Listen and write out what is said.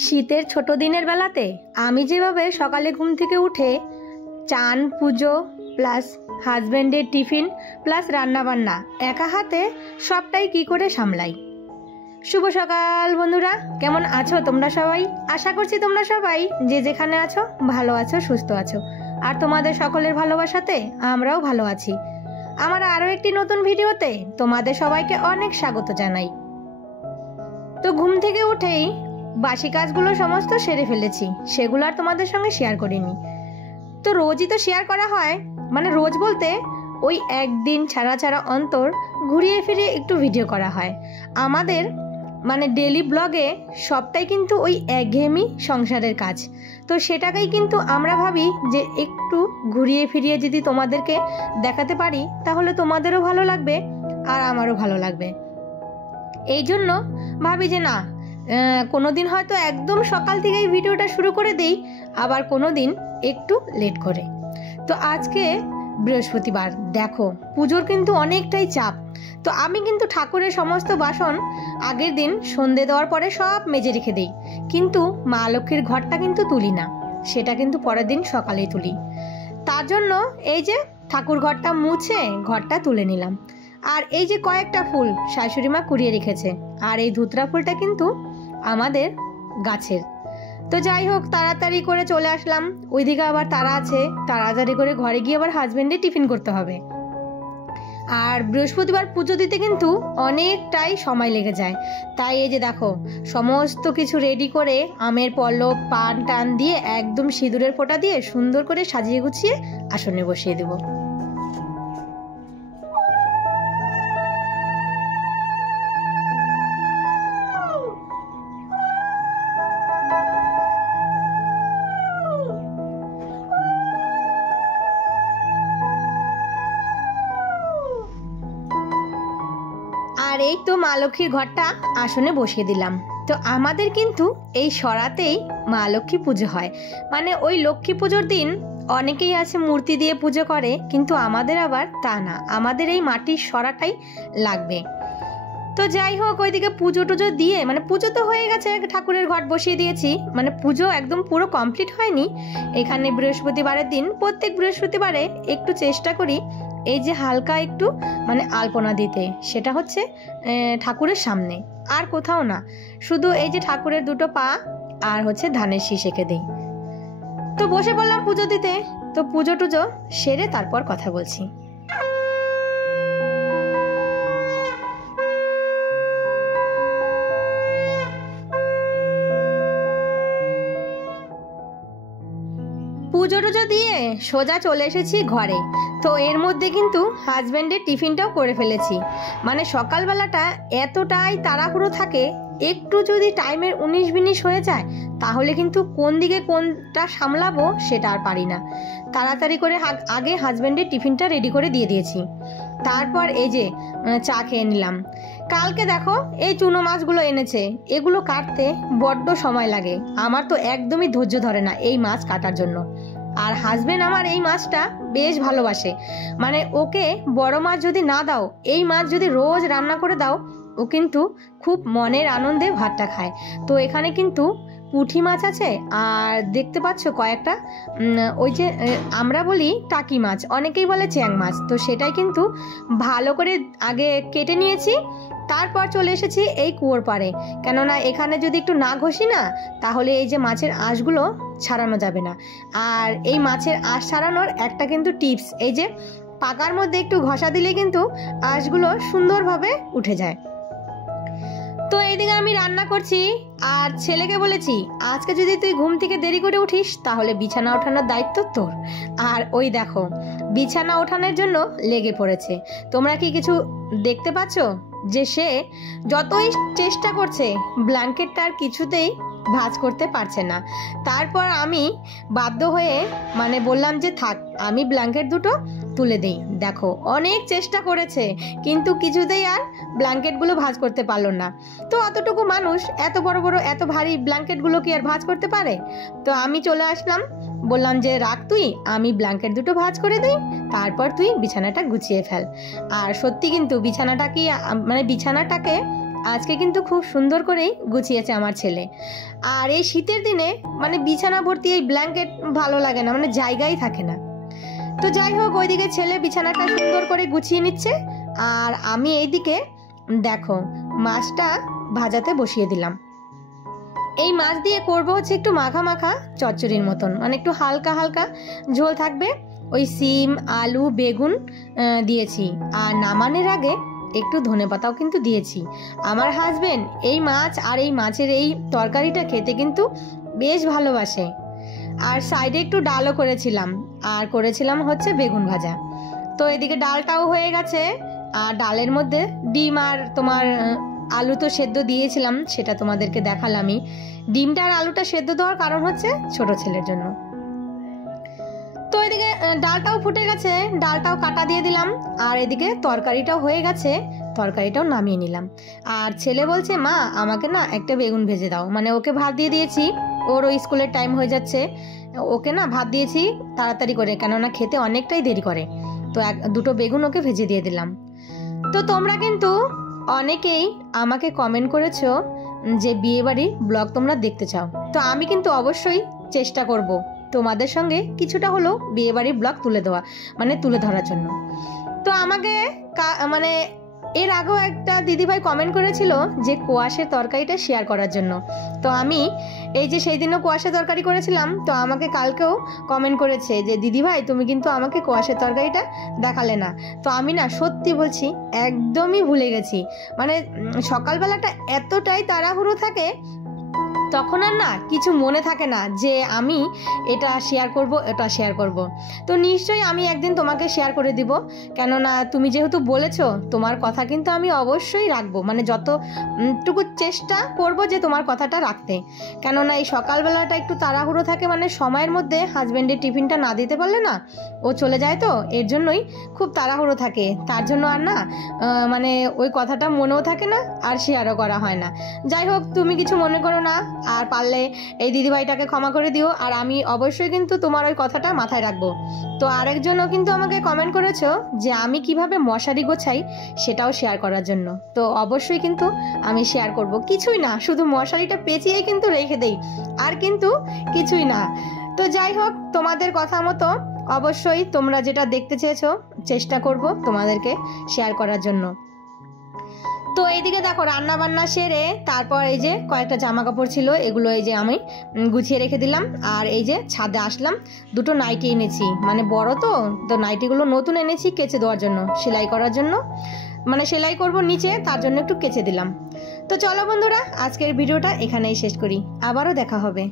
শীতের ছোট দিনের বেলাতে আমি যেভাবে সকালে ঘুম থেকে উঠে চান পুজো প্লাস হাজব্যান্ডের টিফিন প্লাস রান্নাবান্না একা হাতে সবটাই কি করে সামলাই। শুভ সকাল বন্ধুরা, কেমন আছো তোমরা সবাই? আশা করছি তোমরা সবাই যে যেখানে আছো ভালো আছো, সুস্থ আছো, আর তোমাদের সকলের ভালোবাসাতে আমরাও ভালো আছি। আমার আরও একটি নতুন ভিডিওতে তোমাদের সবাইকে অনেক স্বাগত জানাই। তো ঘুম থেকে উঠেই বাসি কাজগুলো সমস্ত সেরে ফেলেছি, সেগুলো আর তোমাদের সঙ্গে শেয়ার করিনি। তো রোজই তো শেয়ার করা হয়, মানে রোজ বলতে ওই একদিন ছাড়া ছাড়া অন্তর ঘুরিয়ে ফিরিয়ে একটু ভিডিও করা হয়। আমাদের মানে ডেলি ব্লগে সবটাই কিন্তু ওই একঘেয়েমি সংসারের কাজ, তো সেটাকেই কিন্তু আমরা ভাবি যে একটু ঘুরিয়ে ফিরিয়ে যদি তোমাদেরকে দেখাতে পারি তাহলে তোমাদেরও ভালো লাগবে আর আমারও ভালো লাগবে। এই জন্য ভাবি যে না, কোনো দিন হয়তো একদম সকাল থেকেই ভিডিওটা শুরু করে দিই, আবার কোনো দিন একটু লেট করে। তো আজকে বৃহস্পতিবার, দেখো পুজোর কিন্তু অনেকটাই চাপ। তো আমি কিন্তু ঠাকুরের সমস্ত বাসন আগের দিন সন্ধে দেওয়ার পরে সব মেজে রেখে দিই, কিন্তু মা লক্ষ্মীর ঘরটা কিন্তু তুলি না, সেটা কিন্তু পরের দিন সকালেই তুলি। তার জন্য এই যে ঠাকুর ঘরটা মুছে ঘরটা তুলে নিলাম। আর এই যে কয়েকটা ফুল শাশুড়ি মা কুড়িয়ে রেখেছে, আর এই ধুতরা ফুলটা কিন্তু আমাদের গাছের। তো যাই হোক, তাড়াতাড়ি করে চলে আসলাম। ওইদিকে আবার তারা আছে, তাড়াতাড়ি করে ঘরে গিয়ে আবার হাজবেন্ডে টিফিন করতে হবে। আর বৃহস্পতিবার পুজো দিতে কিন্তু অনেকটাই সময় লেগে যায়। তাই এই যে দেখো সমস্ত কিছু রেডি করে আমের পল্লব পান টান দিয়ে একদম সিঁদুরের ফোঁটা দিয়ে সুন্দর করে সাজিয়ে গুছিয়ে আসনে বসিয়ে দেবো। আর এই তো মা লক্ষ্মীর ঘরটা আসনে বসিয়ে দিলাম। তো আমাদের কিন্তু এই সরাতেই মা লক্ষ্মী পুজো হয়, মানে ওই লক্ষ্মী পুজোর দিন অনেকেই আছে মূর্তি দিয়ে পুজো করে, কিন্তু আমাদের আবার তা না, আমাদের এই মাটির সরাটাই লাগবে। তো যাই হোক, ওইদিকে পুজো টুজো দিয়ে, মানে পুজো তো হয়ে গেছে, ঠাকুরের ঘট বসিয়ে দিয়েছি, মানে পুজো একদম পুরো কমপ্লিট হয়নি। এখানে বৃহস্পতিবারের দিন প্রত্যেক বৃহস্পতিবারে একটু চেষ্টা করি এই যে হালকা একটু মানে আলপনা দিতে, সেটা হচ্ছে ঠাকুরের সামনে, আর কোথাও না, শুধু এই যে ঠাকুরের দুটো পা আর হচ্ছে ধানের শীষ এঁকে দিই। তো বসে পড়লাম পুজো দিতে। তো পুজো টুজো সেরে তারপর কথা বলছি। পুজো টুজো দিয়ে সোজা চলে এসেছি ঘরে। তো এর মধ্যে কিন্তু হাজব্যান্ডের টিফিনটাও করে ফেলেছি। মানে সকালবেলাটা এতটাই তাড়াহুড়ো থাকে, একটু যদি টাইমের 19-20 হয়ে যায় তাহলে কিন্তু কোন দিকে কোনটা সামলাবো সেটা আর পারি না। তাড়াতাড়ি করে আগে হাজব্যান্ডের টিফিনটা রেডি করে দিয়ে দিয়েছি, তারপর এই যে চা খেয়ে নিলাম। কালকে দেখো এই চুনো মাছগুলো এনেছে, এগুলো কাটতে বড্ড সময় লাগে, আমার তো একদমই ধৈর্য ধরে না এই মাছ কাটার জন্য। আর হাজবেন্ড আমার এই মাছটা বেশ ভালোবাসে, মানে ওকে বড় মাছ যদি না দাও, এই মাছ যদি রোজ রান্না করে দাও, ও কিন্তু খুব মনের আনন্দে ভাতটা খায়। তো এখানে কিন্তু পুঁটি মাছ আছে, আর দেখতে পাচ্ছ কয়েকটা ওই যে আমরা বলি টাকি মাছ, অনেকেই বলে চ্যাং মাছ, তো সেটাই কিন্তু ভালো করে আগে কেটে নিয়েছি। তারপর চলে এসেছি এই কুয়োর পাড়ে, কেননা এখানে যদি একটু না ঘষি না তাহলে এই যে মাছের আঁশগুলো ছাড়ানো যাবে না। আর এই মাছের আঁশ ছাড়ানোর একটা কিন্তু টিপস, এই যে পাকার মধ্যে একটু ঘষা দিলে কিন্তু আঁশগুলো সুন্দরভাবে উঠে যায়। তো এইদিকে আমি রান্না করছি, আর ছেলেকে বলেছি আজকে যদি তুই ঘুম থেকে দেরি করে উঠিস তাহলে বিছানা ওঠানোর দায়িত্ব তোর। আর ওই দেখো বিছানা ওঠানোর জন্য লেগে পড়েছে। তোমরা কি কিছু দেখতে পাচ্ছ যে সে যতই চেষ্টা করছে ব্ল্যাঙ্কেটটা আর কিছুতেই ভাঁজ করতে পারছে না। তারপর আমি বাধ্য হয়ে মানে বললাম যে থাক, আমি ব্ল্যাঙ্কেট দুটো তুলে দেই। দেখো অনেক চেষ্টা করেছে কিন্তু কিছুতেই আর ব্ল্যাঙ্কেটগুলো ভাঁজ করতে পারলো না। তো অতটুকু মানুষ এত বড় বড় এত ভারী ব্ল্যাঙ্কেটগুলো কি আর ভাঁজ করতে পারে? তো আমি চলে আসলাম, বললাম যে রাখ তুই, আমি ব্ল্যাঙ্কেট দুটো ভাঁজ করে দিই, তারপর তুই বিছানাটা গুছিয়ে ফেল। আর সত্যি কিন্তু বিছানাটাকে আজকে কিন্তু খুব সুন্দর করেই গুছিয়েছে আমার ছেলে। আর এই শীতের দিনে মানে বিছানা ভর্তি এই ব্ল্যাঙ্কেট ভালো লাগে না, মানে জায়গাই থাকে না। তো যাই হোক, ওইদিকে ছেলে বিছানাটা সুন্দর করে গুছিয়ে নিচ্ছে, আর আমি এইদিকে দেখো মাছটা ভাজাতে বসিয়ে দিলাম। এই মাছ দিয়ে করব হচ্ছে একটু মাখা মাখা চচ্চড়ির মতন, মানে একটু হালকা হালকা ঝোল থাকবে। ওই সিম, আলু, বেগুন দিয়েছি, আর নামানোর আগে একটু ধনেপাতাও কিন্তু দিয়েছি। আমার হাজবেন্ড এই মাছ আর এই মাছের এই তরকারিটা খেতে কিন্তু বেশ ভালোবাসে। আর সাইডে একটু ডালও করেছিলাম, আর করেছিলাম হচ্ছে বেগুন ভাজা। তো এদিকে ডালটাও হয়ে গেছে, আর ডালের মধ্যে ডিম আর তোমার আলু তো সেদ্ধ দিয়েছিলাম, সেটা তোমাদেরকে দেখালামই। ডিমটা আর আলুটা সেদ্ধ দেওয়ার কারণ হচ্ছে ছোট ছেলের জন্য। তো এদিকে ডালটাও ফুটে গেছে, ডালটাও কাটা দিয়ে দিলাম, আর এদিকে তরকারিটাও হয়ে গেছে, তরকারিটাও নামিয়ে নিলাম। আর ছেলে বলছে মা আমাকে না একটা বেগুন ভেজে দাও, মানে ওকে ভাত দিয়ে দিয়েছি, ওর ওই স্কুলের টাইম হয়ে যাচ্ছে, ওকে না ভাত দিয়েছি তাড়াতাড়ি করে, কেননা খেতে অনেকটাই দেরি করে। তো দুটো বেগুন ওকে ভেজে দিয়ে দিলাম। তো তোমরা কিন্তু অনেকেই আমাকে কমেন্ট করেছো যে বিয়েবাড়ির ব্লগ তোমরা দেখতে চাও। তো আমি কিন্তু অবশ্যই চেষ্টা করব তোমাদের সঙ্গে কিছুটা হলেও বিয়েবাড়ির ব্লগ তুলে ধরার জন্য। তো আমাকে মানে এর আগেও একটা দিদিভাই কমেন্ট করেছিল যে কোয়াশের তরকারিটা শেয়ার করার জন্য। তো আমি এই যে সেই দিনও কোয়াশের তরকারি করেছিলাম, তো আমাকে কালকেও কমেন্ট করেছে যে দিদিভাই তুমি কিন্তু আমাকে কোয়াশের তরকারিটা দেখালে না। তো আমি না সত্যি বলছি একদমই ভুলে গেছি, মানে সকালবেলাটা এতটাই তাড়াহুড়ো থাকে, তখন আর না কিছু মনে থাকে না যে আমি এটা শেয়ার করব, এটা শেয়ার করব। তো নিশ্চয়ই আমি একদিন তোমাকে শেয়ার করে দিব, কেননা তুমি যেহেতু বলেছো তোমার কথা কিন্তু আমি অবশ্যই রাখবো, মানে যতটুকু চেষ্টা করব যে তোমার কথাটা রাখতে। কেননা এই সকালবেলাটা একটু তাড়াহুড়ো থাকে, মানে সময়ের মধ্যে হাজব্যান্ডের টিফিনটা না দিতে পারলে না ও চলে যায়, তো এর জন্যই খুব তাড়াহুড়ো থাকে, তার জন্য আর না মানে ওই কথাটা মনেও থাকে না আর শেয়ারও করা হয় না। যাই হোক, তুমি কিছু মনে করো না, আর পারলে এই দিদিভাইটাকে ক্ষমা করে দিও, আর আমি অবশ্যই কিন্তু তোমার ওই কথাটা মাথায় রাখবো। তো আরেকজনও কিন্তু আমাকে কমেন্ট করেছো যে আমি কিভাবে মশারি গোছাই সেটাও শেয়ার করার জন্য। তো অবশ্যই কিন্তু আমি শেয়ার করব, কিছুই না, শুধু মশারিটা পেঁচিয়ে কিন্তু রেখে দেই, আর কিন্তু কিছুই না। তো যাই হোক, তোমাদের কথা মতো অবশ্যই তোমরা যেটা দেখতে চেয়েছো চেষ্টা করব তোমাদেরকে শেয়ার করার জন্য। তো এইদিকে দেখো রান্না বান্না সেরে তারপর এই যে কয়েকটা জামা কাপড় ছিল, এগুলো এই যে আমি গুছিয়ে রেখে দিলাম। আর এই যে ছাদে আসলাম, দুটো নাইটি এনেছি, মানে বড় তো নাইটিগুলো নতুন এনেছি কেচে দেওয়ার জন্য, সেলাই করার জন্য, মানে সেলাই করব নিচে, তার জন্য একটু কেচে দিলাম। তো চলো বন্ধুরা, আজকের ভিডিওটা এখানেই শেষ করি, আবারও দেখা হবে।